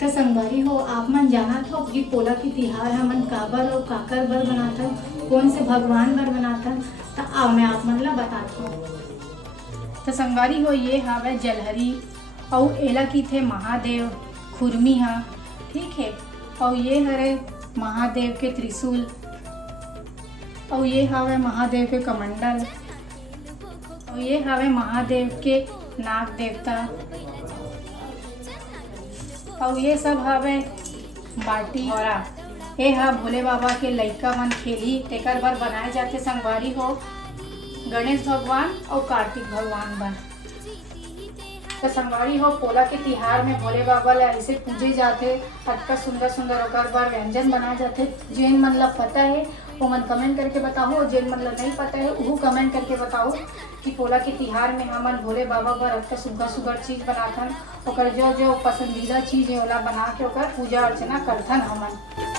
तो संगवारी हो आप मन जानत हो कि पोला के तिहार हमन काबर और काकर बर बनाथन, कौन से भगवान बर बनाथन। तो आओ मैं आप मन ला बतात हूँ। तो संगवारी हो ये हवे जलहरी और एला की थे महादेव खुरमी हा, ठीक है। और ये हरे महादेव के त्रिशूल, और ये हवे महादेव के कमंडल, और ये हवे महादेव के नाग देवता, और ये सब हवे बाटी और ये हा भोले बाबा के लइका मन खेली तेकर बर बनाए जाते संगवारी हो गणेश भगवान और कार्तिक भगवान बर। तो संगवारी हो पोला के तिहार में भोले बाबा ला ऐसे पूजे जाते, अतका सुंदर सुंदर ओकर बर व्यंजन बनाए जाते। जेन मन ला पता है वो मन कमेंट करके बताओ, और जेन मन ला नहीं पता है वो कमेंट करके बताओ कि पोला के तिहार में हमन भोले बाबा बर अतका सुंदर सुंदर चीज बनाथन, ओकर जो जो पसंदीदा चीज है ओला बना के ओकर पूजा अर्चना करथन हमन।